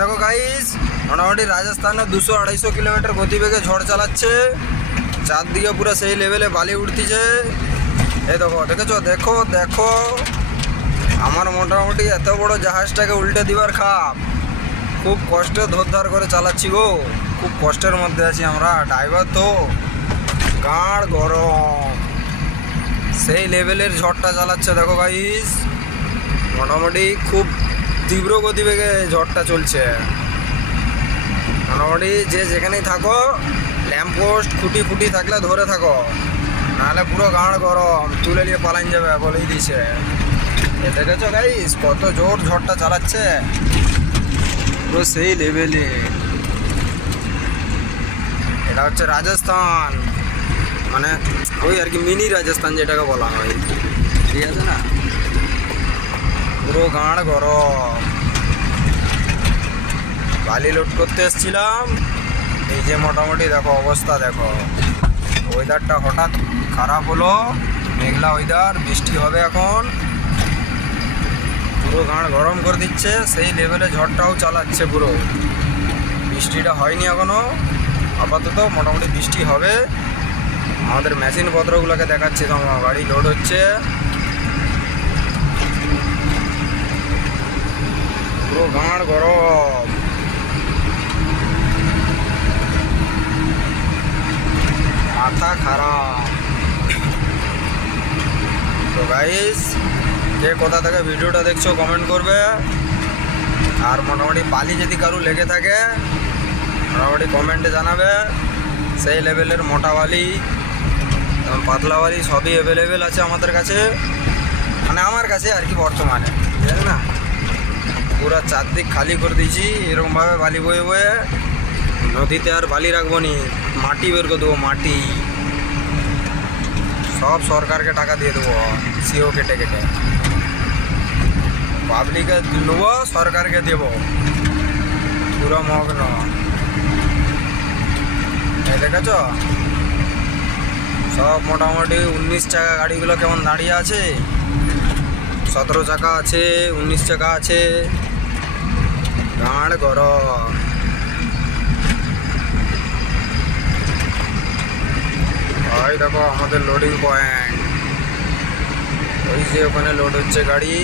দেখো গাইস, মোটামুটি রাজস্থানে 200-250 কিলোমিটার গতিবেগে ঝড় চালাচ্ছে। চারদিকে পুরো সেই লেভেলে বালি উঠতেছে। এই দেখো, দেখেছো? দেখো দেখো, আমার মোটামুটি এত বড় জাহাজটাকে উল্টে দিবার খাপ। খুব কষ্টে ধরধার করে চালাচ্ছি গো, খুব কষ্টের মধ্যে আছি আমরা। ড্রাইভার তো গাঁড় গরম, সেই লেভেলের ঝড়টা চালাচ্ছে। দেখো গাইস, মোটামুটি খুব তীব্র গতিবেগে ঝড়টা চলছে। মোটামুটি যে যেখানেই থাকো, ল্যাম্পপোস্ট খুঁটি ফুটি থাকলে ধরে থাকো, নাহলে পুরো গাঁড় গরম, তুলে নিয়ে পালাইন যাবে বলেই দিছে। এ দেখেছো গাইস, কত জোর ঝড়টা চালাচ্ছে, পুরো সেই লেভেলে। এটা হচ্ছে রাজস্থান, মানে ওই আর কি মিনি রাজস্থান যেটাকে বলা হয়, ঠিক আছে না? পুরো গাঁড় গরম। বালি লোড করতে এসেছিলাম, এই যে মোটামুটি দেখো অবস্থা। দেখো ওয়েদারটা হঠাৎ খারাপ হলো, মেঘলা ওয়েদার, বৃষ্টি হবে এখন। পুরো গাঁড় গরম করে দিচ্ছে, সেই লেভেলে ঝড়টাও চালাচ্ছে পুরো। বৃষ্টিটা হয়নি এখনো, আপাতত মোটামুটি বৃষ্টি হবে। আমাদের মেশিন পত্রগুলোকে দেখাচ্ছি, তোমার গাড়ি লোড হচ্ছে, পুরো গাঁড় গরম। মাথা খারাপ। তো গাইস, কে কোথা থেকে ভিডিওটা দেখছো কমেন্ট করবে। আর মোটামুটি বালি যদি কারো লেগে থাকে মোটামুটি কমেন্টে জানাবে। সেই লেভেলের মোটা বালি এবং পাতলা বালি সবই অ্যাভেলেবেল আছে আমাদের কাছে, মানে আমার কাছে আর কি বর্তমানে, বুঝলেন না? পুরা চারদিক খালি করে দিয়েছি এরকমভাবে বালি বয়ে বয়ে। নদীতে আর বালি রাখবো নি, মাটি বের করে দেবো, মাটি সব সরকারকে টাকা দিয়ে দেবো, সিও কেটে কেটে। পাবলিকে নেবো, সরকারকে দেব, পুরো মগ্ন। এই দেখেছ সব মোটামুটি 19 চাকা গাড়িগুলো কেমন দাঁড়িয়ে আছে। 17 চাকা আছে, 19 চাকা আছে, গাঁড় গরম। ওই দেখো আমাদের লোডিং পয়েন্ট, ওই যে ওখানে লোড হচ্ছে গাড়ি।